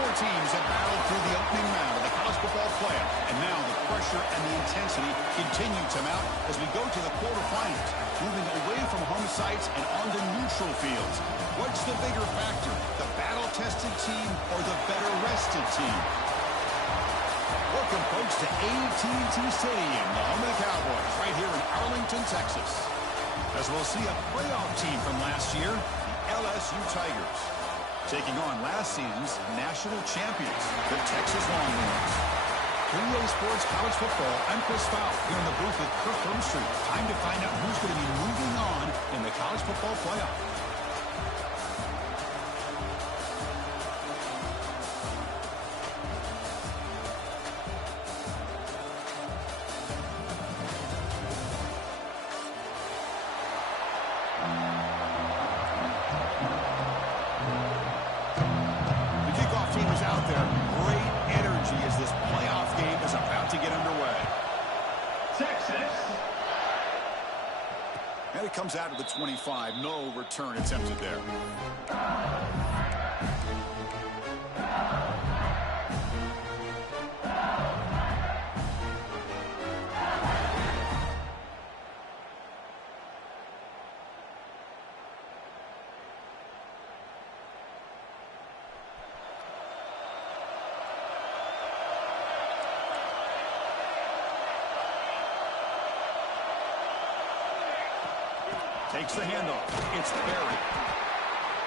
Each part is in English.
Four teams have battled through the opening round of the college football playoff, and now the pressure and the intensity continue to mount as we go to the quarterfinals, moving away from home sites and onto neutral fields. What's the bigger factor, the battle-tested team or the better-rested team? Welcome, folks, to AT&T Stadium, the home of the Cowboys, right here in Arlington, Texas. As we'll see a playoff team from last year, the LSU Tigers, taking on last season's national champions, the Texas Longhorns. 3A Sports College Football, I'm Chris Fowl, here in the booth with Kirk Hermstreet. Time to find out who's going to be moving on in the college football playoff. And it comes out of the 25. No return attempted there. Takes the handoff. It's Barry.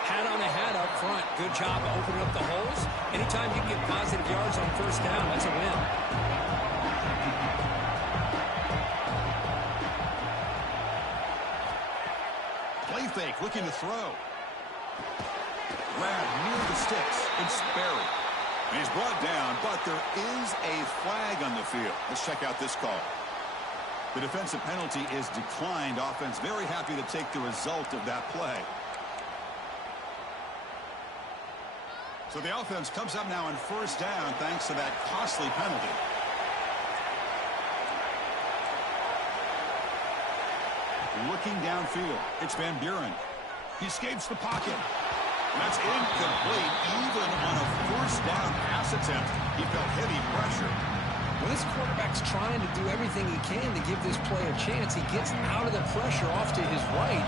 Hat on a hat up front. Good job opening up the holes. Anytime you get positive yards on first down, that's a win. Play fake, looking to throw. Grab near the sticks. It's Barry. And he's brought down, but there is a flag on the field. Let's check out this call. The defensive penalty is declined. Offense very happy to take the result of that play. So the offense comes up now on first down thanks to that costly penalty. Looking downfield, it's Van Buren. He escapes the pocket. And that's incomplete. Even on a first down pass attempt, he felt heavy pressure. When this quarterback's trying to do everything he can to give this play a chance, he gets out of the pressure off to his right.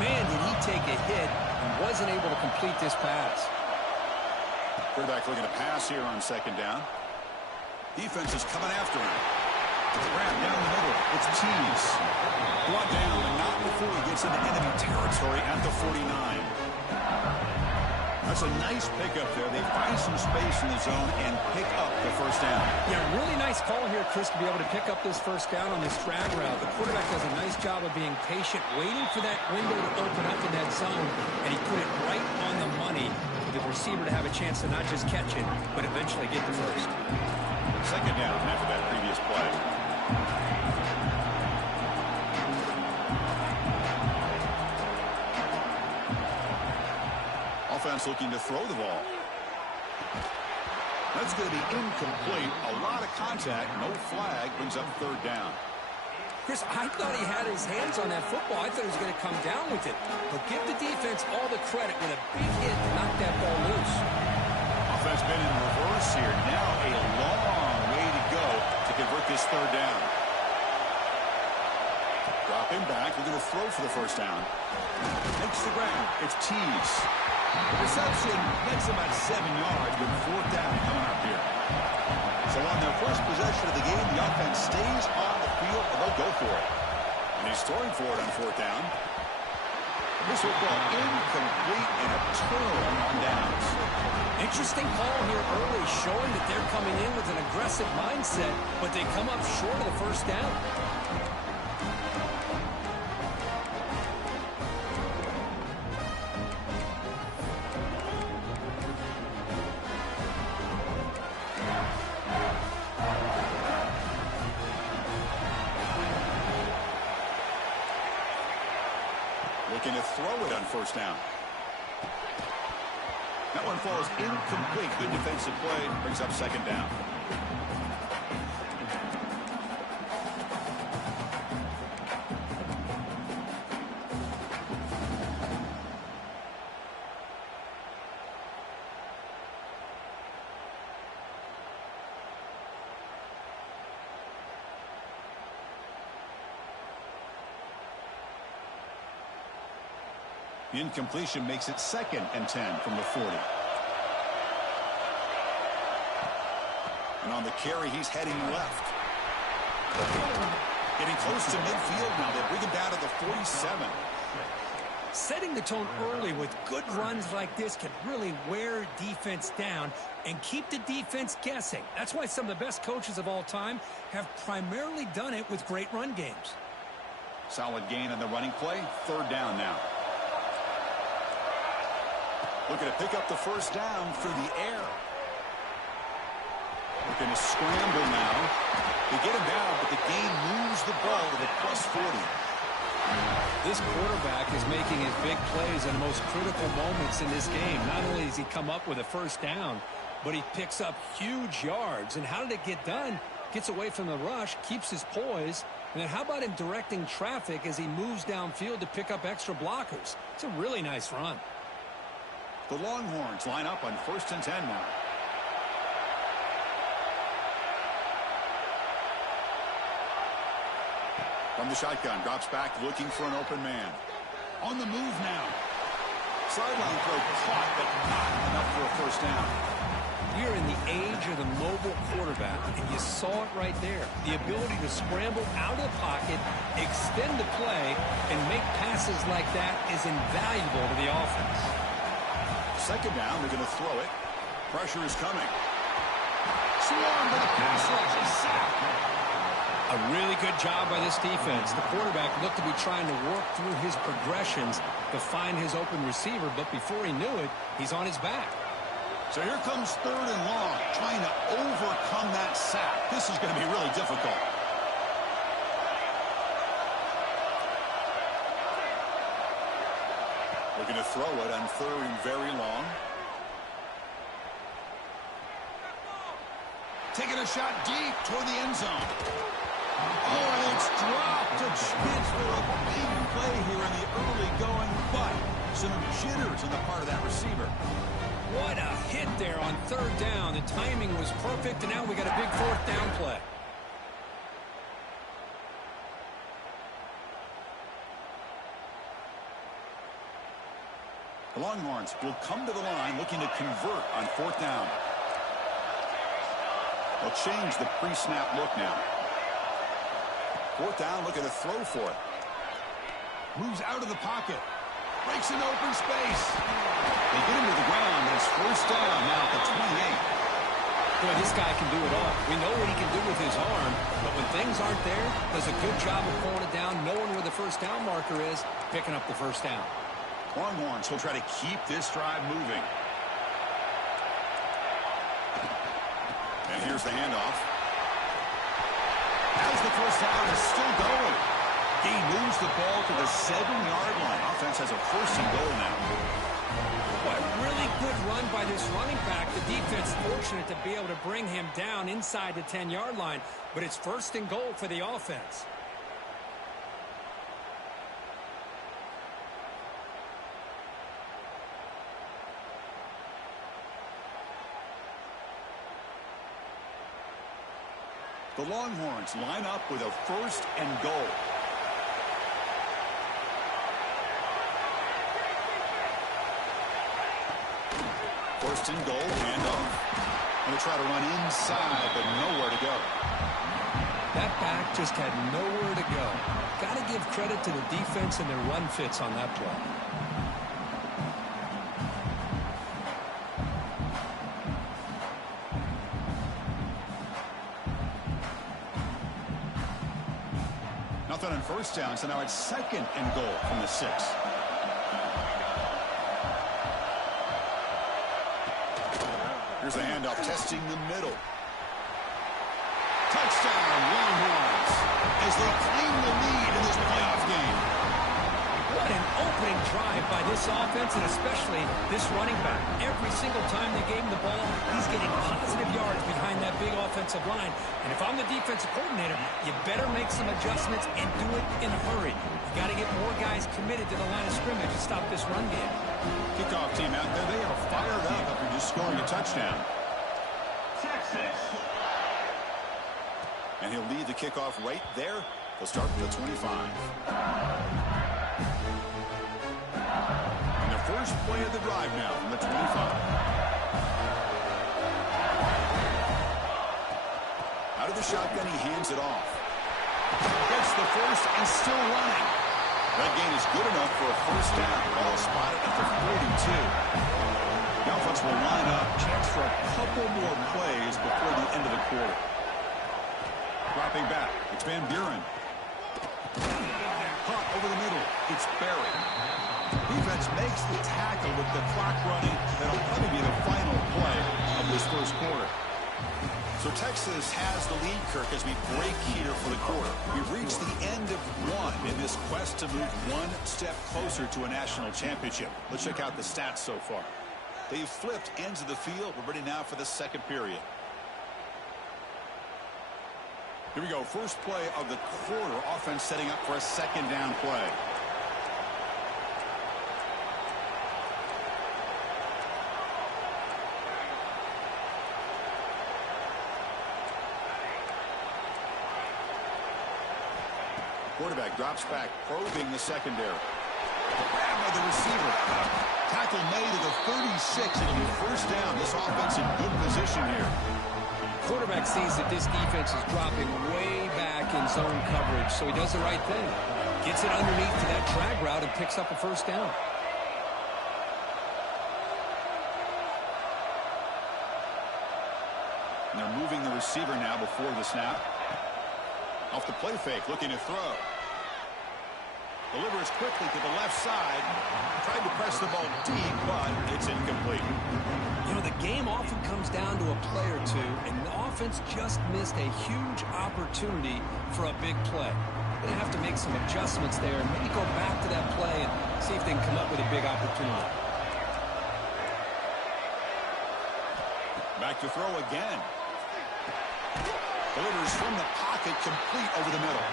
Man, did he take a hit and wasn't able to complete this pass. Quarterback looking to pass here on second down. Defense is coming after him. Grab down the middle. It's Tees. Brought down, but not before he gets into enemy territory at the 49. That's a nice pickup there. They find some space in the zone and pick up the first down. Yeah, really nice call here, Chris, to be able to pick up this first down on this drag route. The quarterback does a nice job of being patient, waiting for that window to open up in that zone, and he put it right on the money for the receiver to have a chance to not just catch it, but eventually get the first. Second down after that previous play. Offense looking to throw the ball. That's going to be incomplete. A lot of contact. No flag. Brings up third down. Chris, I thought he had his hands on that football. I thought he was going to come down with it. But give the defense all the credit with a big hit to knock that ball loose. Offense been in reverse here. Now a long way to go to convert this third down. Drop him back. We're going to throw for the first down. Makes the grab. It's Tees. The reception gets about 7 yards with fourth down coming up here. So on their first possession of the game, the offense stays on the field and they'll go for it. And he's throwing for it on fourth down. This football incomplete and a turnover on downs. Interesting call here early, showing that they're coming in with an aggressive mindset, but they come up short of the first down. Looking to throw it on first down. That one falls incomplete. Good defensive play. Brings up second down. The incompletion makes it 2nd and 10 from the 40. And on the carry, he's heading left. Getting close to midfield now. They bring him down to the 47. Setting the tone early with good runs like this can really wear defense down and keep the defense guessing. That's why some of the best coaches of all time have primarily done it with great run games. Solid gain on the running play. 3rd down now. Looking to pick up the first down through the air. Looking to scramble now. They get him down, but the gain moves the ball to the +40. This quarterback is making his big plays in the most critical moments in this game. Not only does he come up with a first down, but he picks up huge yards. And how did it get done? Gets away from the rush, keeps his poise. And then how about him directing traffic as he moves downfield to pick up extra blockers? It's a really nice run. The Longhorns line up on 1st and 10 now. From the shotgun, drops back looking for an open man. On the move now. Sideline throw caught, but not enough for a first down. We're in the age of the mobile quarterback, and you saw it right there. The ability to scramble out of the pocket, extend the play, and make passes like that is invaluable to the offense. 2nd down, they're going to throw it. Pressure is coming. Swarm to the pass rush, is sacked. A really good job by this defense. The quarterback looked to be trying to work through his progressions to find his open receiver, but before he knew it, he's on his back. So here comes 3rd and long, trying to overcome that sack. This is going to be really difficult. Looking to throw it on 3rd and very long. Taking a shot deep toward the end zone. Oh, and it's dropped. A chance for a big play here in the early going, but some jitters on the part of that receiver. What a hit there on 3rd down. The timing was perfect, and now we got a big 4th down play. The Longhorns will come to the line looking to convert on 4th down. They'll change the pre-snap look now. 4th down, looking to throw for it. Moves out of the pocket. Breaks an open space. They get him to the ground, and it's 1st down now at the 28. Boy, this guy can do it all. We know what he can do with his arm, but when things aren't there, does a good job of pulling it down, knowing where the first down marker is, picking up the first down. Longhorns will try to keep this drive moving. And here's the handoff. As the first down is still going. He moves the ball to the 7-yard line. Offense has a 1st and goal now. What a really good run by this running back. The defense fortunate to be able to bring him down inside the 10-yard line, but it's 1st and goal for the offense. The Longhorns line up with a 1st and goal. First and goal, handoff. Going to try to run inside, but nowhere to go. That back just had nowhere to go. Got to give credit to the defense and their run fits on that play. Nothing on 1st down, so now it's 2nd and goal from the 6. Here's a handoff testing the middle. Touchdown, Longhorns, as they claim the lead in this playoff game. What an opening drive by this offense, and especially this running back. Every single time they gave him the ball, he's getting positive yards behind that big offensive line. And if I'm the defensive coordinator, you better make some adjustments and do it in a hurry. You got to get more guys committed to the line of scrimmage to stop this run game. Kickoff team out there, they are fired up after just scoring a touchdown. Texas. And he'll lead the kickoff right there. They'll start with the 25. first play of the drive now from the 25. Out of the shotgun, he hands it off. Gets the first and still running. That gain is good enough for a first down. Ball spotted at the 42. The offense will line up. Chance for a couple more plays before the end of the quarter. Dropping back. It's Van Buren. Caught over the middle. It's buried. Defense makes the tackle with the clock running. That'll probably be the final play of this first quarter. So Texas has the lead, Kirk, as we break here for the quarter. We've reached the end of one in this quest to move one step closer to a national championship. Let's check out the stats so far. They've flipped ends of the field. We're ready now for the second period. Here we go. First play of the quarter. Offense setting up for a second down play. Quarterback drops back, probing the secondary. Grab by the receiver. Tackle made to the 36. It'll be first down. This offense in good position here. Quarterback sees that this defense is dropping way back in zone coverage, so he does the right thing. Gets it underneath to that drag route and picks up a first down. And they're moving the receiver now before the snap. Off the play fake, looking to throw. Delivers quickly to the left side. Tried to press the ball deep, but it's incomplete. You know, the game often comes down to a play or two, and the offense just missed a huge opportunity for a big play. They're going to have to make some adjustments there and maybe go back to that play and see if they can come up with a big opportunity. Back to throw again. Delivers from the pocket, complete over the middle.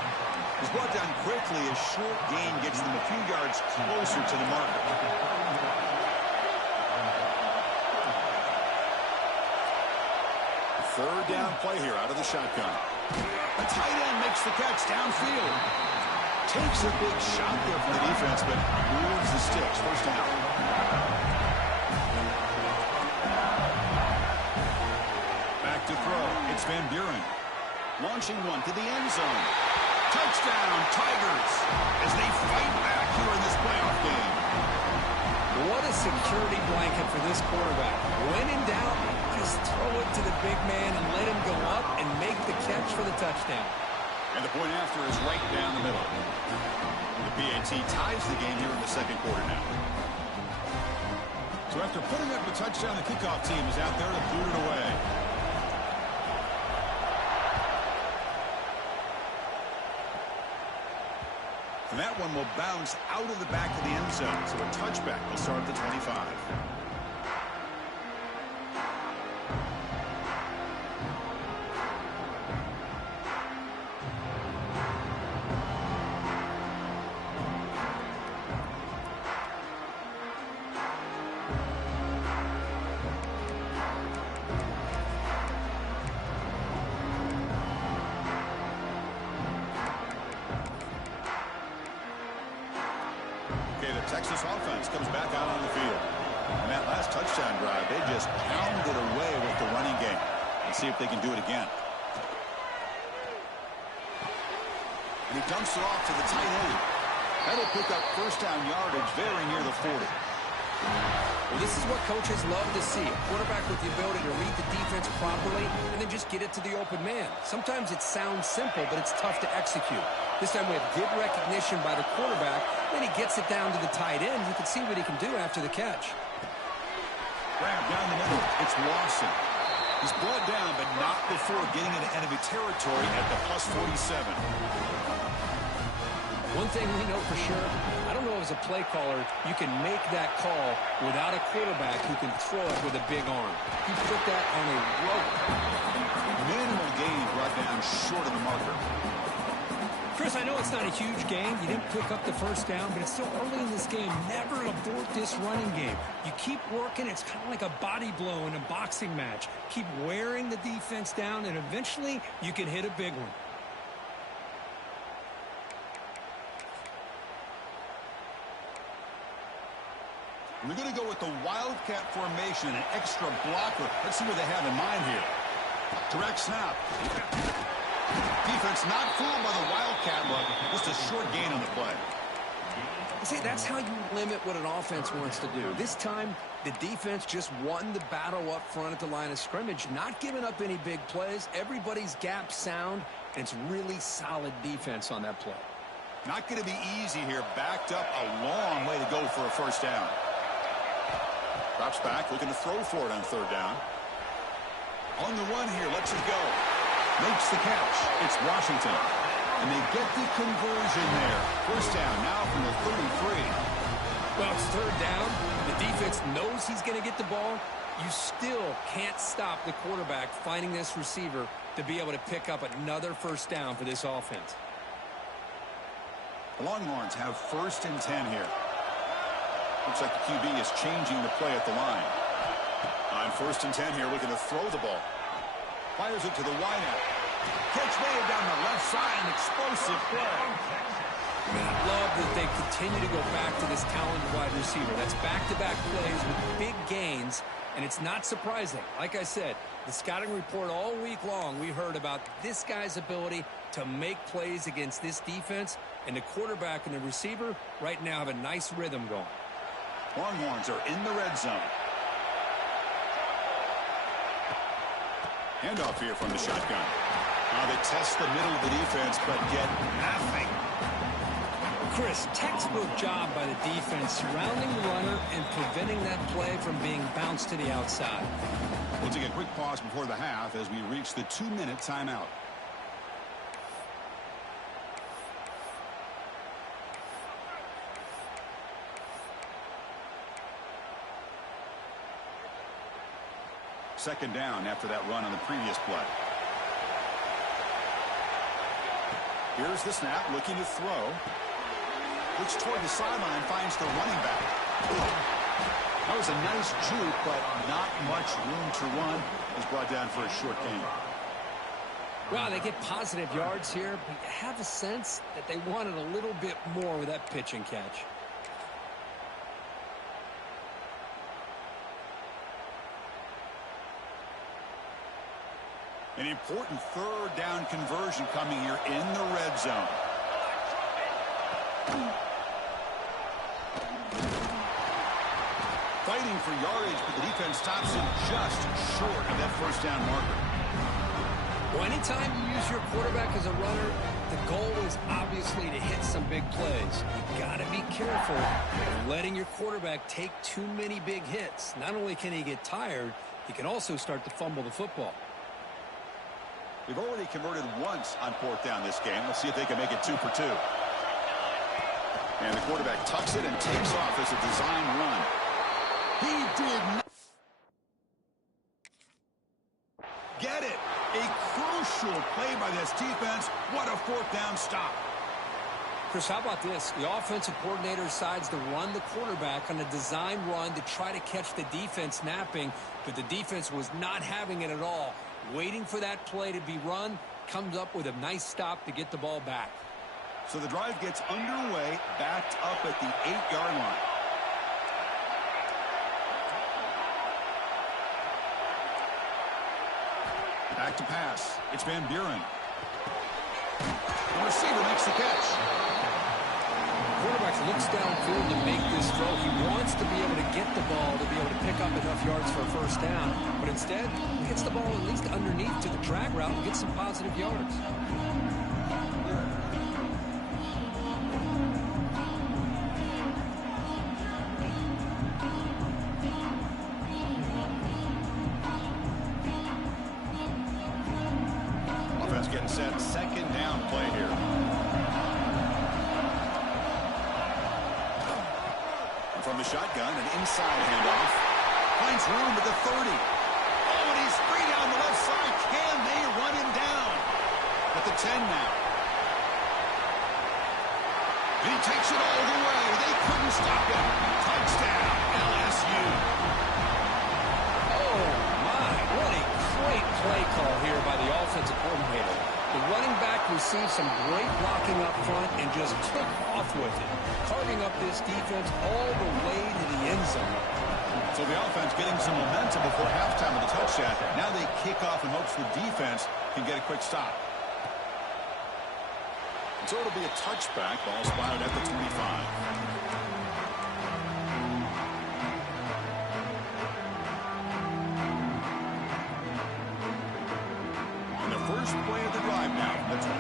He's brought down quickly. A short gain gets them a few yards closer to the marker. Third down play here out of the shotgun. The tight end makes the catch downfield. Takes a big shot there from the defense, but moves the sticks. First down. Back to throw. It's Van Buren. Launching one to the end zone. Touchdown, Tigers, as they fight back here in this playoff game. What a security blanket for this quarterback. When in doubt, just throw it to the big man and let him go up and make the catch for the touchdown. And the point after is right down the middle. The PAT ties the game here in the second quarter now. So after putting up the touchdown, the kickoff team is out there to boot it away. And that one will bounce out of the back of the end zone. So a touchback will start at the 25. Texas offense comes back out on the field. And that last touchdown drive, they just pounded away with the running game. Let's see if they can do it again. And he dumps it off to the tight end. That'll pick up first down yardage very near the 40. Well, this is what coaches love to see. A quarterback with the ability to read the defense properly and then just get it to the open man. Sometimes it sounds simple, but it's tough to execute. This time we have good recognition by the quarterback. Then he gets it down to the tight end. You can see what he can do after the catch. Grab down the middle. It's Lawson. He's brought down, but not before getting into enemy territory at the plus 47. One thing we know for sure, I don't know as a play caller, you can make that call without a quarterback who can throw it with a big arm. He put that on a rope. Minimal gain brought down short of the marker. Chris, I know it's not a huge game. You didn't pick up the first down, but it's still early in this game. Never abort this running game. You keep working. It's kind of like a body blow in a boxing match. Keep wearing the defense down, and eventually you can hit a big one. We're going to go with the Wildcat formation, an extra blocker. Let's see what they have in mind here. Direct snap. Defense not fooled by the Wildcat look. Just a short gain on the play. See, that's how you limit what an offense wants to do. This time, the defense just won the battle up front at the line of scrimmage, not giving up any big plays. Everybody's gap sound, and it's really solid defense on that play. Not going to be easy here. Backed up a long way to go for a first down. Drops back, looking to throw for it on third down. On the run here, lets it go. Makes the catch. It's Washington. And they get the conversion there. First down now from the 33. Well, it's third down. The defense knows he's going to get the ball. You still can't stop the quarterback finding this receiver to be able to pick up another first down for this offense. The Longhorns have first and 10 here. Looks like the QB is changing the play at the line. On first and 10 here, looking to throw the ball. Fires it to the wideout. Catch made down the left side, an explosive play. I mean, I love that they continue to go back to this talented wide receiver. That's back-to-back plays with big gains, and it's not surprising. Like I said, the scouting report all week long, we heard about this guy's ability to make plays against this defense, and the quarterback and the receiver right now have a nice rhythm going. Longhorns are in the red zone. Handoff here from the shotgun. Now they test the middle of the defense, but get nothing. Chris, textbook job by the defense surrounding the runner and preventing that play from being bounced to the outside. We'll take a quick pause before the half as we reach the 2-minute timeout. Second down after that run on the previous play. Here's the snap, looking to throw. Looks toward the sideline, finds the running back. That was a nice juke, but not much room to run. Was brought down for a short gain. Well, they get positive yards here, but you have a sense that they wanted a little bit more with that pitch and catch. An important third down conversion coming here in the red zone. Fighting for yardage, but the defense stops him just short of that first down marker. Well, anytime you use your quarterback as a runner, the goal is obviously to hit some big plays. You got to be careful of letting your quarterback take too many big hits. Not only can he get tired, he can also start to fumble the football. They've already converted once on fourth down this game. Let's see if they can make it 2 for 2. And the quarterback tucks it and takes off as a design run. He did not get it. A crucial play by this defense. What a fourth down stop. Chris, how about this? The offensive coordinator decides to run the quarterback on a design run to try to catch the defense napping, but the defense was not having it at all. Waiting for that play to be run, comes up with a nice stop to get the ball back. So the drive gets underway, backed up at the 8-yard line. Back to pass. It's Van Buren. The receiver makes the catch. Quarterback looks downfield to make this throw. He wants to be able to get the ball to be able to pick up enough yards for a first down, but instead he gets the ball at least underneath to the drag route and gets some positive yards. Offense getting set. Second down play here. From the shotgun, an inside handoff. Finds room at the 30. Oh, and he's free down the left side. Can they run him down? At the 10 now. And he takes it all the way. They couldn't stop him. Touchdown, LSU. Oh, my. What a great play call here by the offensive coordinator. The running back received some great blocking up front and just took off with it, carving up this defense all the way to the end zone. So the offense getting some momentum before halftime with a touchdown. Now they kick off in hopes the defense can get a quick stop. So it'll be a touchback. Ball spotted at the 25. And the first play of the drive now from the 25.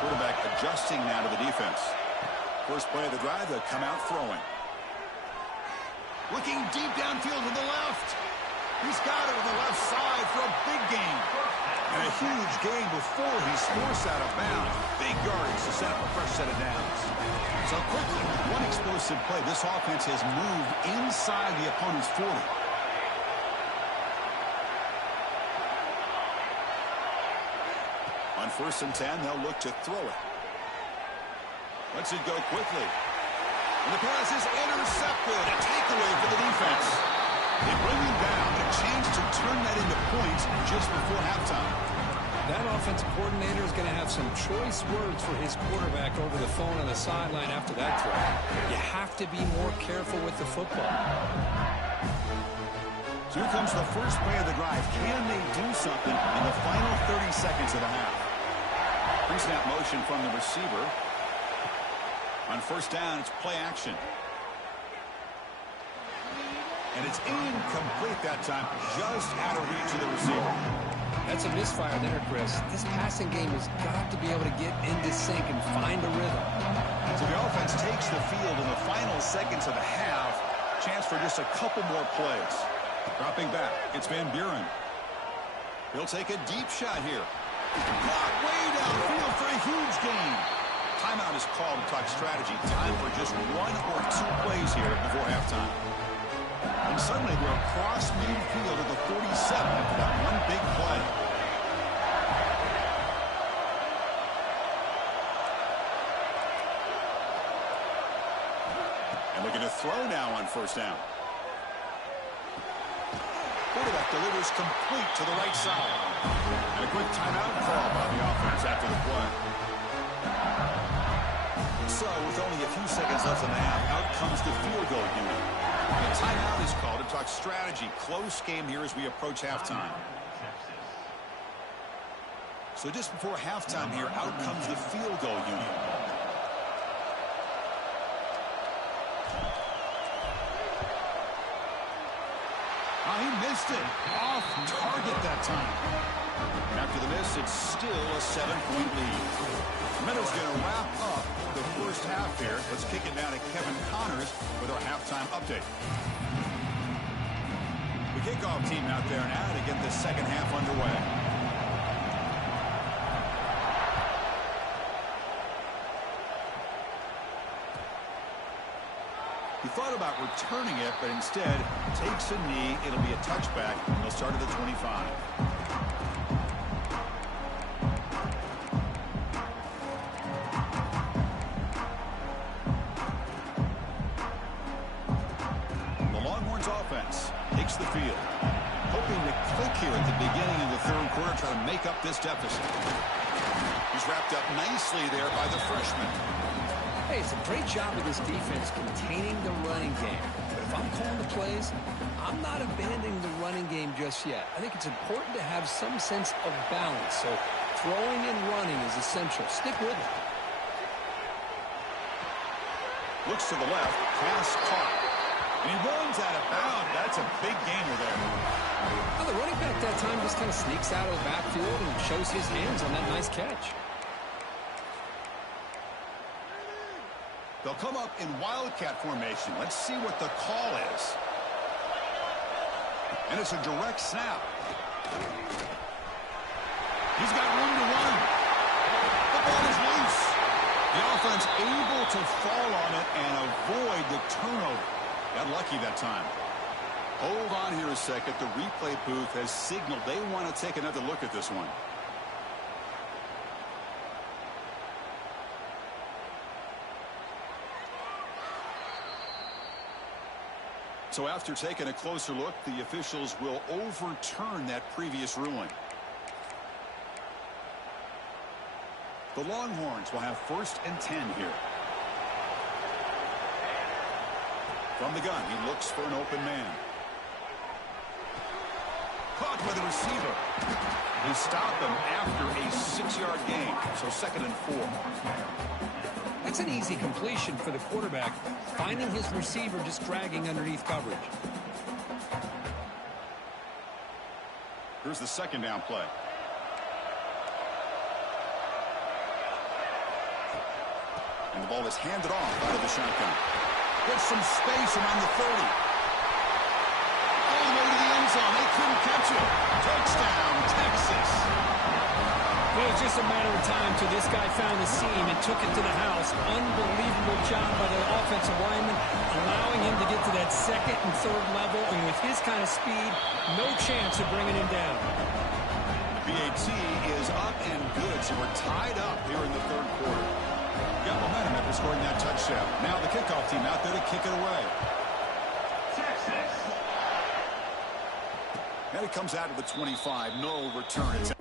Quarterback adjusting now to the defense. First play of the drive, they'll come out throwing. Looking deep downfield to the left. He's got it on the left side for a big gain. And a huge gain before he's forced out of bounds. Big yardage to set up a fresh set of downs. So quickly, one explosive play. This offense has moved inside the opponent's 40. On 1st and 10, they'll look to throw it. Lets it go quickly. And the pass is intercepted. A takeaway for the defense. They bring him down, but a chance to turn that into points just before halftime. That offensive coordinator is going to have some choice words for his quarterback over the phone on the sideline after that throw. You have to be more careful with the football. So here comes the first play of the drive. Can they do something in the final 30 seconds of the half? Pre-snap motion from the receiver. On 1st down, it's play action. And it's incomplete that time, just out of reach of the receiver. That's a misfire there, Chris. This passing game has got to be able to get into sync and find a rhythm. So the offense takes the field in the final seconds of the half. Chance for just a couple more plays. Dropping back, it's Van Buren. He'll take a deep shot here. Caught way downfield for a huge gain. Timeout is called to talk strategy. Time for just 1 or 2 plays here before halftime. And suddenly we're across midfield at the 47 for that one big play. And looking to throw now on 1st down. Quarterback delivers complete to the right side. And a quick timeout call by the offense after the play. So, with only a few seconds left in the half, out comes the field goal unit. A timeout is called to talk strategy. Close game here as we approach halftime. So just before halftime here, out comes the field goal unit. Oh, he missed it. Off target that time. After the miss, it's still a 7-point lead. Meadow's going to wrap up the first half here. Let's kick it down to Kevin Connors with our halftime update. The kickoff team out there now to get the second half underway. He thought about returning it, but instead takes a knee. It'll be a touchback. He'll start at the 25. The field, hoping to click here at the beginning of the 3rd quarter, try to make up this deficit. He's wrapped up nicely there by the freshman. Hey, it's a great job of this defense containing the running game. But if I'm calling the plays, I'm not abandoning the running game just yet. I think it's important to have some sense of balance. So throwing and running is essential. Stick with it. Looks to the left, pass caught. And he runs out of bounds. That's a big gainer there. Well, the running back that time just kind of sneaks out of the backfield and shows his hands on that nice catch. They'll come up in wildcat formation. Let's see what the call is. And it's a direct snap. He's got room to run. The ball is loose. The offense able to fall on it and avoid the turnover. Got lucky that time. Hold on here a second. The replay booth has signaled they want to take another look at this one. So after taking a closer look, the officials will overturn that previous ruling. The Longhorns will have 1st and 10 here. From the gun, he looks for an open man. Caught by the receiver. They stop him after a 6-yard gain, so 2nd and 4. That's an easy completion for the quarterback, finding his receiver just dragging underneath coverage. Here's the 2nd down play. And the ball is handed off out of the shotgun. Gets some space around the 30. All the way to the end zone. They couldn't catch it. Touchdown, Texas. Well, it was just a matter of time till this guy found the seam and took it to the house. Unbelievable job by the offensive lineman, allowing him to get to that 2nd and 3rd level. And with his kind of speed, no chance of bringing him down. BAT is up and good, so we're tied up here in the 3rd quarter. Got momentum after scoring that touchdown. Now the kickoff team out there to kick it away. Texas. And it comes out of the 25. No return. It's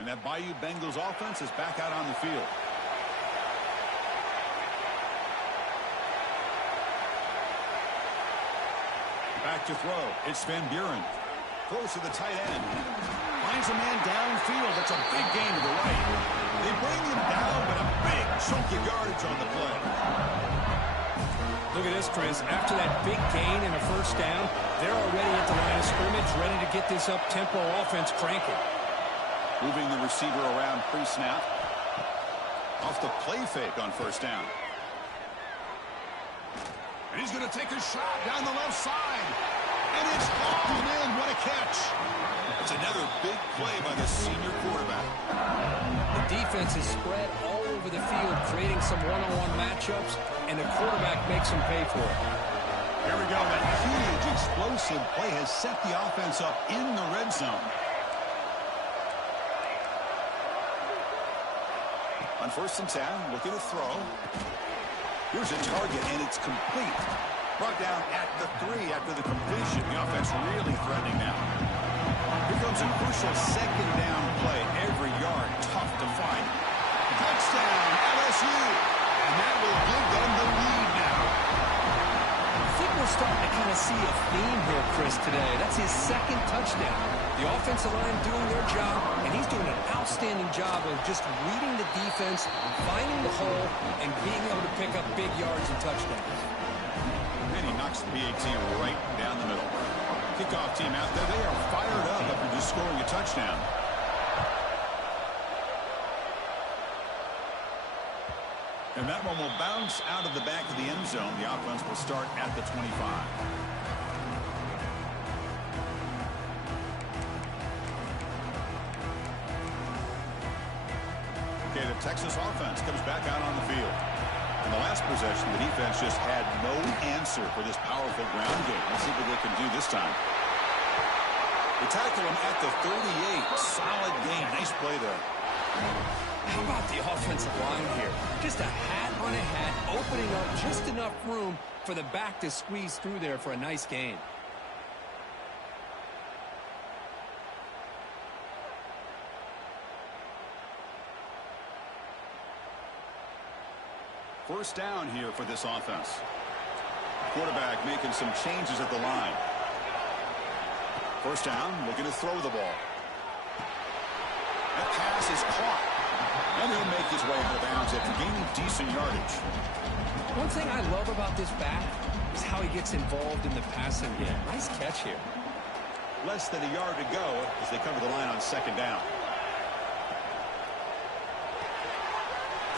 and that Bayou Bengals offense is back out on the field. Back to throw. It's Van Buren. Throws to the tight end. Finds a man downfield. It's a big gain to the right. They bring him down, but a big chunk of yardage on the play. Look at this, Chris. After that big gain and a 1st down, they're already at the line of scrimmage, ready to get this up-tempo offense cranking. Moving the receiver around pre-snap. Off the play fake on 1st down. And he's going to take a shot down the left side. And it's hauled in. What a catch. It's another big play by the senior quarterback. The defense is spread all over the field, creating some one-on-one matchups, and the quarterback makes them pay for it. Here we go. That huge explosive play has set the offense up in the red zone. On 1st and 10, looking to throw. Here's a target, and it's complete. Brought down at the 3 after the completion. The offense really threatening now. Here comes a crucial 2nd down play. Every yard tough to find. Touchdown, LSU. And that will give them the lead now. I think we're starting to kind of see a theme here, Chris, today. That's his 2nd touchdown. The offensive line doing their job, and he's doing an outstanding job of just reading the defense, finding the hole, and being able to pick up big yards and touchdowns. And he knocks the BAT right down the middle. Kickoff team out there. They are fired up after just scoring a touchdown. And that one will bounce out of the back of the end zone. The offense will start at the 25. Okay, the Texas offense comes back out on the field. In the last possession, the defense just had no answer for this powerful ground game. Let's see what they can do this time. They tackle him at the 38. Solid game. Nice play there. How about the offensive line here? Just a hat on a hat, opening up just enough room for the back to squeeze through there for a nice gain. First down here for this offense. Quarterback making some changes at the line. First down, looking to throw the ball. That pass is caught. And he'll make his way out of bounds after gaining decent yardage. One thing I love about this back is how he gets involved in the passing game. Nice catch here. Less than a yard to go as they cover the line on second down.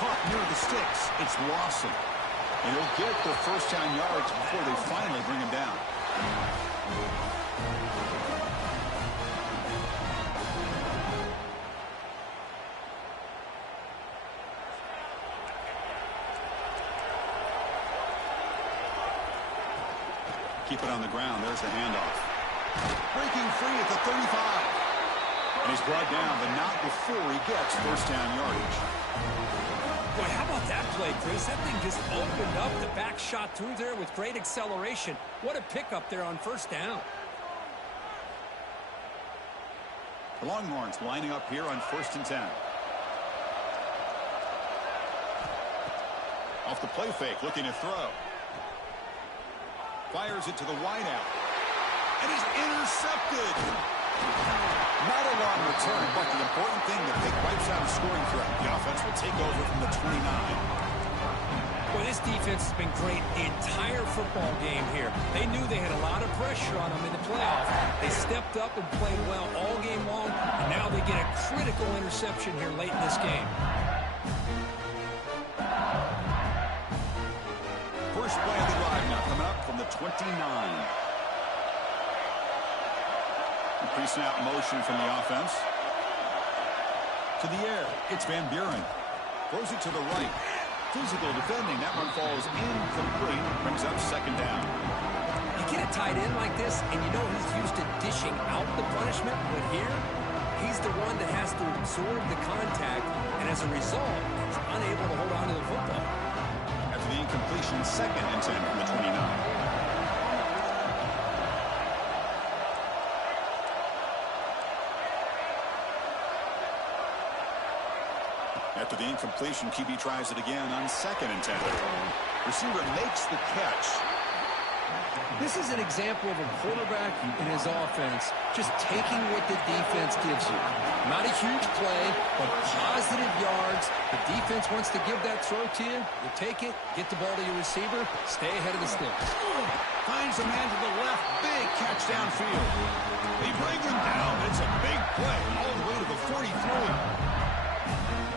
Caught near the sticks. It's Lawson. And he'll get the first down yards before they finally bring him down. Keep it on the ground. There's the handoff. Breaking free at the 35. And he's brought down, but not before he gets first down yardage. Boy, how about that play, Chris? That thing just opened up. The back shot through there with great acceleration. What a pickup there on first down. The Longhorns lining up here on 1st and 10. Off the play fake, looking to throw. Fires it to the wideout. And he's intercepted. Not a long return, but the important thing, the big wipes out a scoring threat. The offense will take over from the 29. Well, this defense has been great the entire football game here. They knew they had a lot of pressure on them in the playoff. They stepped up and played well all game long, and now they get a critical interception here late in this game. First play of the drive now coming up from the 29. Increasing out motion from the offense. To the air, it's Van Buren. Throws it to the right. Physical defending. That one falls incomplete. Brings up second down. You get a tight end like this, and you know he's used to dishing out the punishment, but here, he's the one that has to absorb the contact, and as a result, he's unable to hold on to the football. After the incompletion, 2nd and 10 from the 29. After the incompletion, QB tries it again on 2nd and 10. Receiver makes the catch. This is an example of a quarterback in his offense just taking what the defense gives you. Not a huge play, but positive yards. The defense wants to give that throw to you. You take it, get the ball to your receiver, stay ahead of the sticks. Finds a man to the left. Big catch downfield. They bring him down. It's a big play all the way to the 43.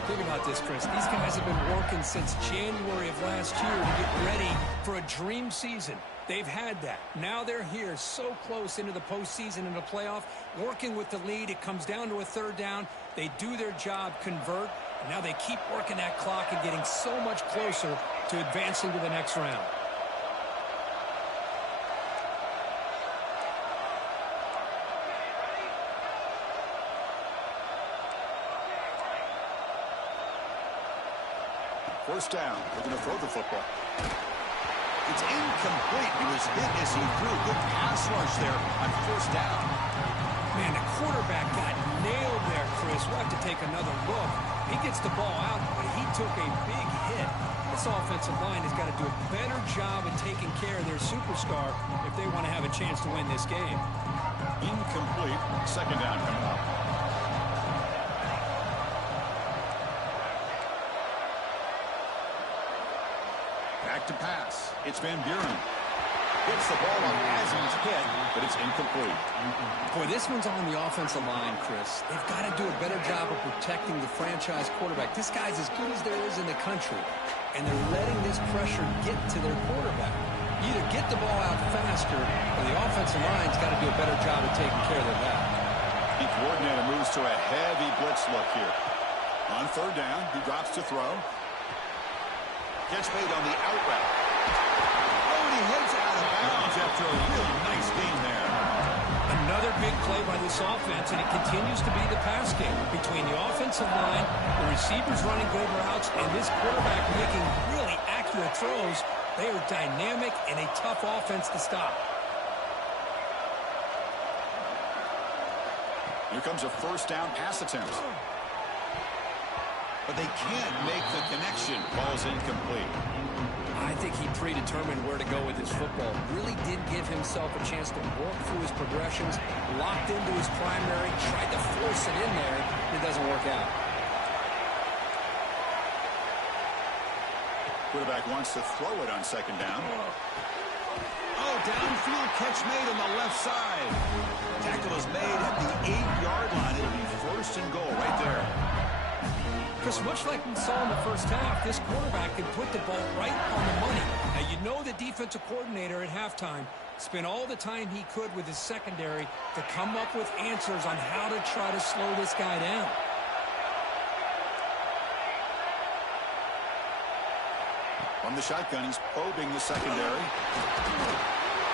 Think about this, Chris. These guys have been working since January of last year to get ready for a dream season. They've had that. Now they're here so close into the postseason and the playoff, working with the lead. It comes down to a 3rd down. They do their job, convert, and now they keep working that clock and getting so much closer to advancing to the next round. First down. They're going to throw the football. It's incomplete. He was hit as he threw. Good pass rush there on 1st down. Man, the quarterback got nailed there, Chris. We'll have to take another look. He gets the ball out, but he took a big hit. This offensive line has got to do a better job of taking care of their superstar if they want to have a chance to win this game. Incomplete. 2nd down coming up. Back to pass. It's Van Buren. Gets the ball up as he's hit, but it's incomplete. Boy, this one's on the offensive line, Chris. They've got to do a better job of protecting the franchise quarterback. This guy's as good as there is in the country, and they're letting this pressure get to their quarterback. Either get the ball out faster, or the offensive line's got to do a better job of taking care of their back. The coordinator moves to a heavy blitz look here. On 3rd down, he drops to throw. Catch made on the out route. Oh, and he heads out of bounds after a really nice game there. Another big play by this offense, and it continues to be the pass game between the offensive line, the receivers running good routes, and this quarterback making really accurate throws. They are dynamic and a tough offense to stop. Here comes a 1st down pass attempt. but they can't make the connection. Ball's incomplete. I think he predetermined where to go with his football. Really did give himself a chance to work through his progressions, locked into his primary, tried to force it in there. It doesn't work out. Quarterback wants to throw it on second down. Oh, downfield catch made on the left side. Tackle is made at the 8-yard line. It'll be first and goal right there. Chris, much like we saw in the first half, this quarterback can put the ball right on the money. Now, you know the defensive coordinator at halftime spent all the time he could with his secondary to come up with answers on how to try to slow this guy down. From the shotgun, he's probing the secondary.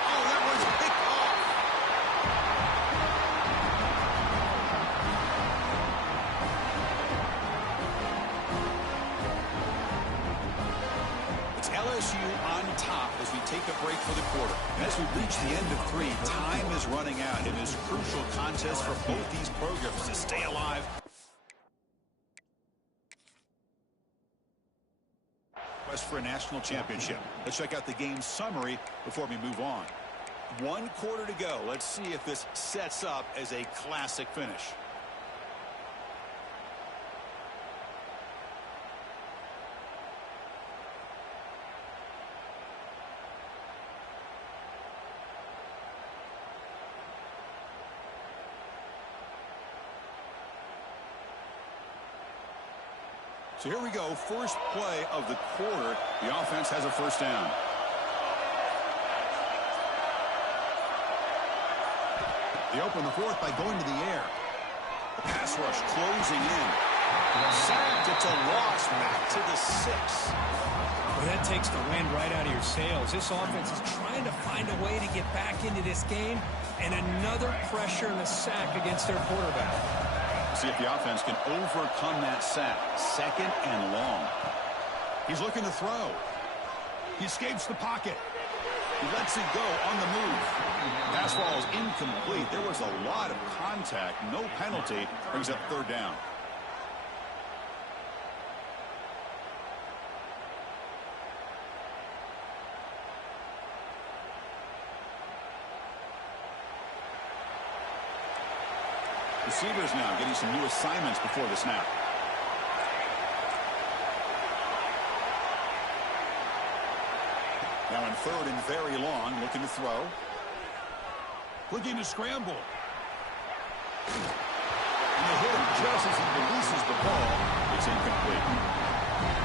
Oh, that was picked off. It's LSU on top as we take a break for the quarter. And as we reach the end of 3, time is running out in this crucial contest for both these programs to stay alive. For a national championship. Let's check out the game summary before we move on. 1 quarter to go. Let's see if this sets up as a classic finish. So here we go, first play of the quarter. The offense has a first down. They open the 4th by going to the air. The pass rush closing in. Sacked, it's a loss back to the 6. Well, that takes the wind right out of your sails. This offense is trying to find a way to get back into this game, and another pressure and a sack against their quarterback. See if the offense can overcome that sack. 2nd and long. He's looking to throw. He escapes the pocket. He lets it go on the move. Pass ball is incomplete. There was a lot of contact. No penalty. Brings up 3rd down. Receivers now getting some new assignments before the snap. Now in 3rd and very long, looking to throw. Looking to scramble. And they hit him just as he releases the ball. It's incomplete.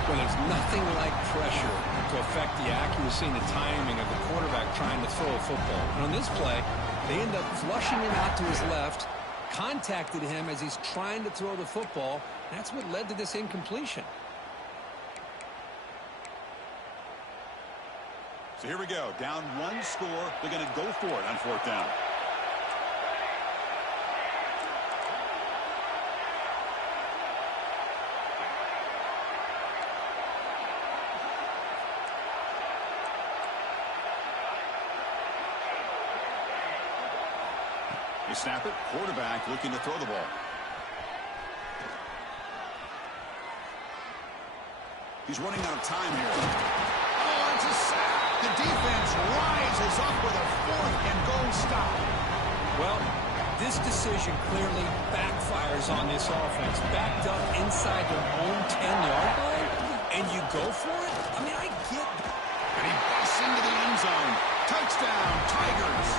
Well, there's nothing like pressure to affect the accuracy and the timing of the quarterback trying to throw a football. And on this play, they end up flushing him out to his left, contacted him as he's trying to throw the football. That's what led to this incompletion. So here we go. Down 1 score. They're going to go for it on 4th down. They snap it. Quarterback looking to throw the ball. He's running out of time here. Oh, it's a sack. The defense rises up with a 4th and goal stop. Well, this decision clearly backfires on this offense. Backed up inside their own 10-yard line, and you go for it? I mean, I get it. And he busts into the end zone. Touchdown, Tigers.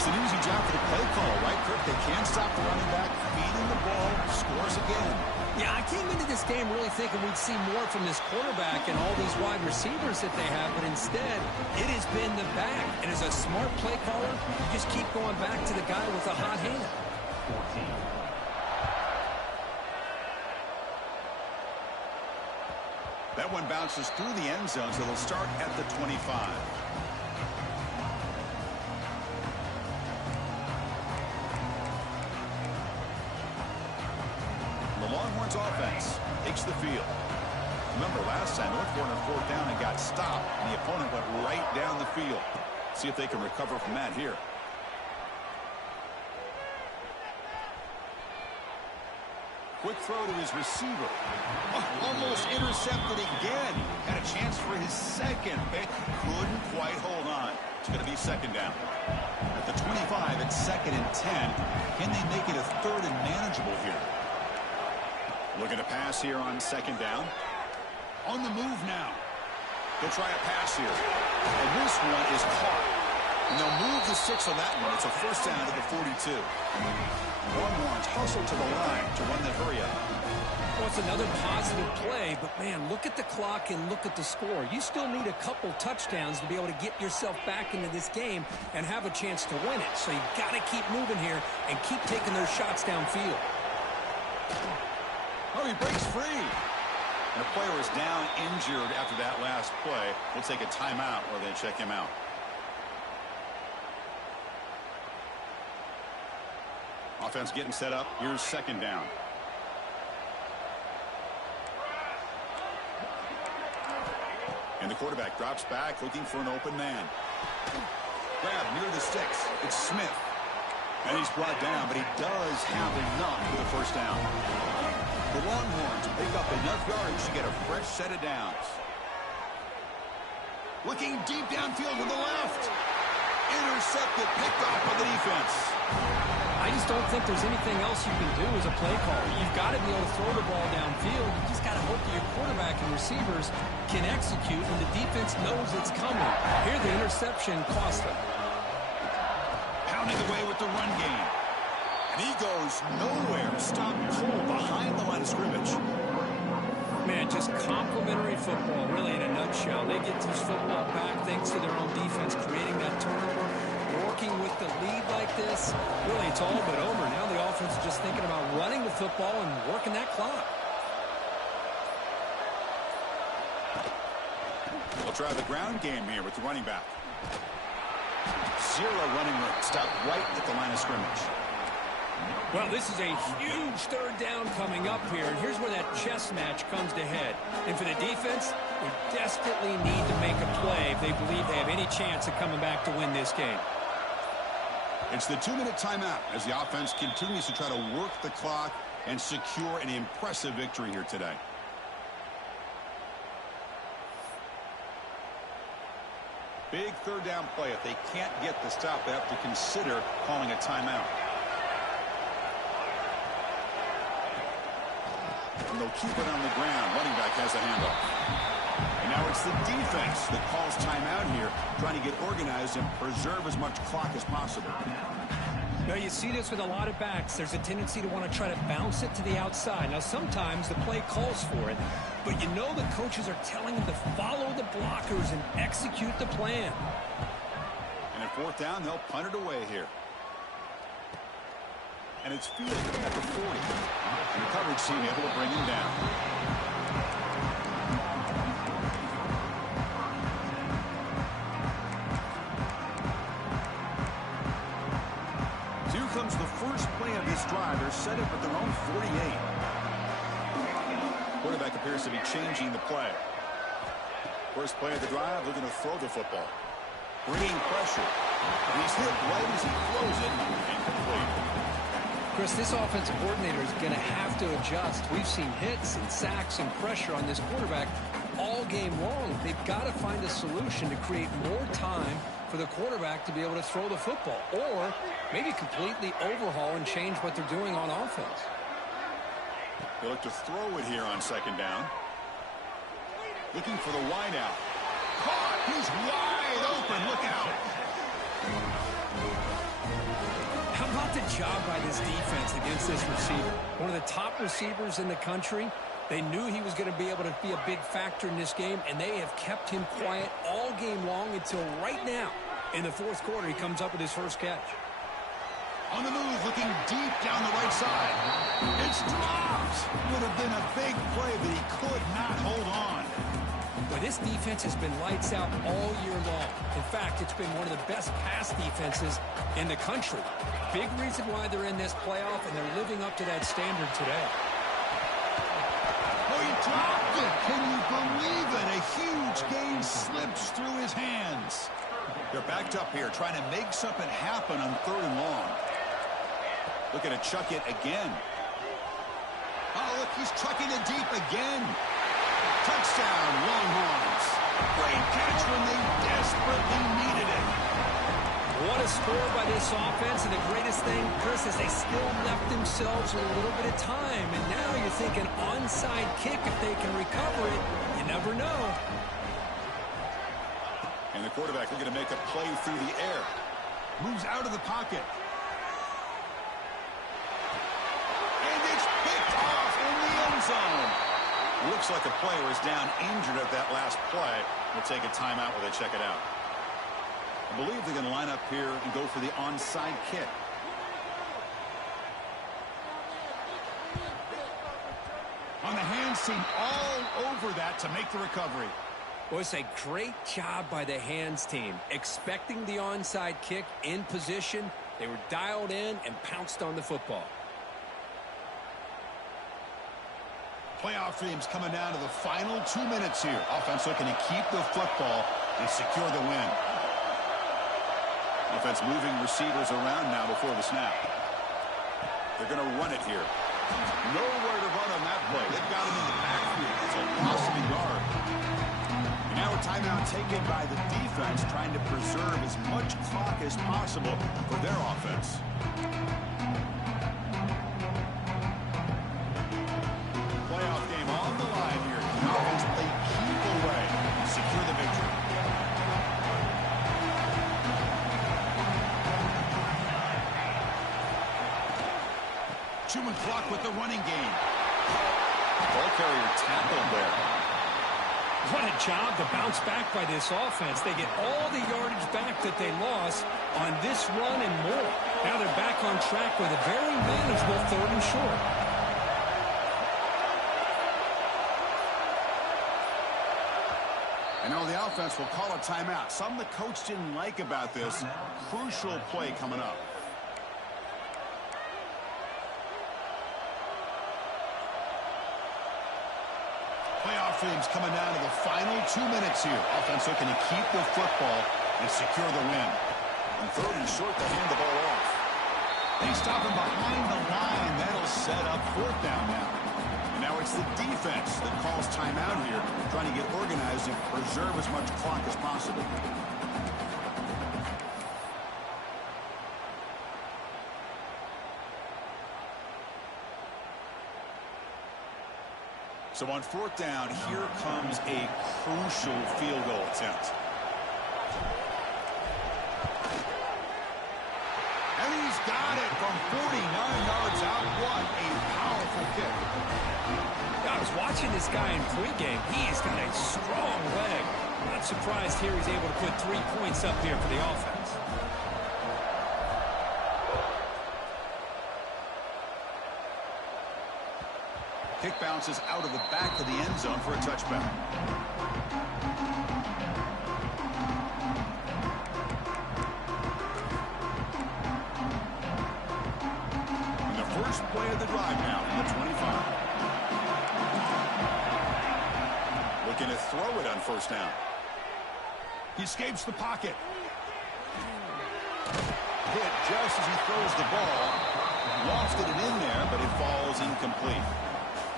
It's an easy job for the play call, right, Kirk? They can't stop the running back, feeding the ball, scores again. Yeah, I came into this game really thinking we'd see more from this quarterback and all these wide receivers that they have, but instead, it has been the back. And as a smart play caller, you just keep going back to the guy with the hot hand. 14. That one bounces through the end zone, so they'll start at the 25. Longhorns offense takes the field. Remember last time, North were on 4th down and got stopped, and the opponent went right down the field. See if they can recover from that here. Quick throw to his receiver. Almost intercepted again. Had a chance for his second pick. Couldn't quite hold on. It's going to be second down. At the 25, it's 2nd and 10. Can they make it a 3rd and manageable here? Looking to pass here on 2nd down. On the move now. They'll try a pass here. And this one is caught. And they'll move the 6 on that one. It's a 1st down to the 42. Longhorns hustle to the line to run the hurry up. Well, it's another positive play, but, man, look at the clock and look at the score. You still need a couple touchdowns to be able to get yourself back into this game and have a chance to win it. So you've got to keep moving here and keep taking those shots downfield. Oh, he breaks free. And the player is down injured after that last play. We'll take a timeout while they check him out. Offense getting set up. Here's 2nd down. And the quarterback drops back looking for an open man. Grab near the sticks. It's Smith. And he's brought down, but he does have enough for the 1st down. The Longhorns pick up enough yards to get a fresh set of downs. Looking deep downfield to the left. Intercepted, picked off by the defense. I just don't think there's anything else you can do as a play caller. You've got to be able to throw the ball downfield. You just got to hope that your quarterback and receivers can execute when the defense knows it's coming. Here the interception cost them. Pounding away with the run game. And he goes nowhere. Stopped cold behind the line of scrimmage. Man, just complimentary football, really, in a nutshell. They get this football back thanks to their own defense, creating that turnover, working with the lead like this. Really, it's all but over. Now the offense is just thinking about running the football and working that clock. They'll try the ground game here with the running back. 0 running room. Stopped right at the line of scrimmage. Well, this is a huge 3rd down coming up here, and here's where that chess match comes to head. And for the defense, they desperately need to make a play if they believe they have any chance of coming back to win this game. It's the 2-minute timeout as the offense continues to try to work the clock and secure an impressive victory here today. Big 3rd down play. If they can't get the stop, they have to consider calling a timeout. And they'll keep it on the ground. Running back has a handoff. And now it's the defense that calls timeout here, trying to get organized and preserve as much clock as possible. Now, you see this with a lot of backs. There's a tendency to want to try to bounce it to the outside. Now, sometimes the play calls for it, but you know the coaches are telling them to follow the blockers and execute the plan. And at 4th down, they'll punt it away here. And it's fielded at the 40. And the coverage team able to bring him down. So here comes the first play of this drive. They're set up at their own 48. Quarterback appears to be changing the play. First play of the drive, looking to throw the football. Bringing pressure. And he's hit right as he throws it. Incomplete. Chris, this offensive coordinator is going to have to adjust. We've seen hits and sacks and pressure on this quarterback all game long. They've got to find a solution to create more time for the quarterback to be able to throw the football, or maybe completely overhaul and change what they're doing on offense. They look to throw it here on 2nd down. Looking for the wide out. Caught! He's wide open. Look out! How about the job by this defense against this receiver? One of the top receivers in the country. They knew he was going to be able to be a big factor in this game, and they have kept him quiet all game long until right now. In the 4th quarter, he comes up with his first catch. On the move, looking deep down the right side. It's dropped. Would have been a big play, but he could not hold on. Well, this defense has been lights out all year long. In fact, it's been one of the best pass defenses in the country. Big reason why they're in this playoff, and they're living up to that standard today. Oh, he dropped it. Can you believe it? A huge gain slips through his hands. They're backed up here, trying to make something happen on 3rd and long. Looking to chuck it again. He's trucking it deep again. Touchdown, Longhorns. Great catch when they desperately needed it. What a score by this offense, and the greatest thing, Chris, is they still left themselves with a little bit of time, and now you're thinking onside kick if they can recover it. You never know. And the quarterback looking to make a play through the air. Moves out of the pocket. And it's picked off in the end zone. Looks like a player is down injured at that last play. We'll take a timeout while they check it out. I believe they're going to line up here and go for the onside kick. On the hands team all over that to make the recovery. Well, it's a great job by the hands team. Expecting the onside kick in position, they were dialed in and pounced on the football. Playoff dreams coming down to the final 2 minutes here. Offense looking to keep the football and secure the win. Offense moving receivers around now before the snap. They're going to run it here. Nowhere to run on that play. They've got him in the backfield. It's a loss of a yard. And now a timeout taken by the defense, trying to preserve as much clock as possible for their offense. Playoff game on the line here. The offense play keep away and secure the victory. Chewing clock with the running game. Ball carrier tackled there. What a job to bounce back by this offense. They get all the yardage back that they lost on this run and more. Now they're back on track with a very manageable 3rd and short. And now the offense will call a timeout. Something the coach didn't like about this. Crucial play coming up. Playoff dreams coming down to the final 2 minutes here. Offense looking to keep the football and secure the win. And 3rd and short to hand the ball off. They stop him behind the line. That'll set up 4th down now. And now it's the defense that calls timeout here, trying to get organized and preserve as much clock as possible. So on 4th down, here comes a crucial field goal attempt. And he's got it from 49 yards out. What a powerful kick. I was watching this guy in pregame. He has got a strong leg. Not surprised here he's able to put 3 points up here for the offense. Kick bounces out of the back of the end zone for a touchback. And the first play of the drive now from the 25. Looking to throw it on 1st down. He escapes the pocket. Hit just as he throws the ball. Lofted it in there, but it falls incomplete.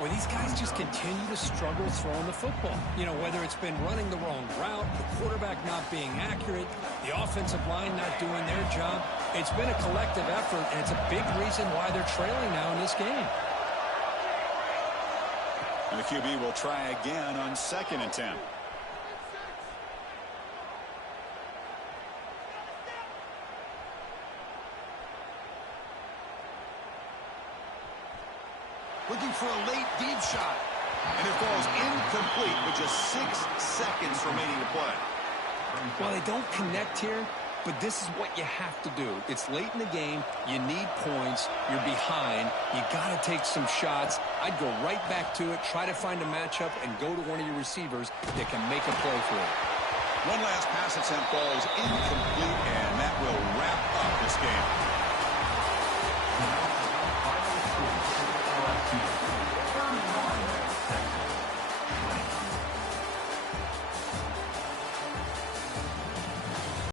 Well, these guys just continue to struggle throwing the football. You know, whether it's been running the wrong route, the quarterback not being accurate, the offensive line not doing their job. It's been a collective effort, and it's a big reason why they're trailing now in this game. And the QB will try again on 2nd and 10. Looking for a late deep shot. And it falls incomplete with just 6 seconds remaining to play. Well, they don't connect here, but this is what you have to do. It's late in the game. You need points. You're behind. You got to take some shots. I'd go right back to it, try to find a matchup, and go to one of your receivers that can make a play for it. One last pass attempt falls incomplete, and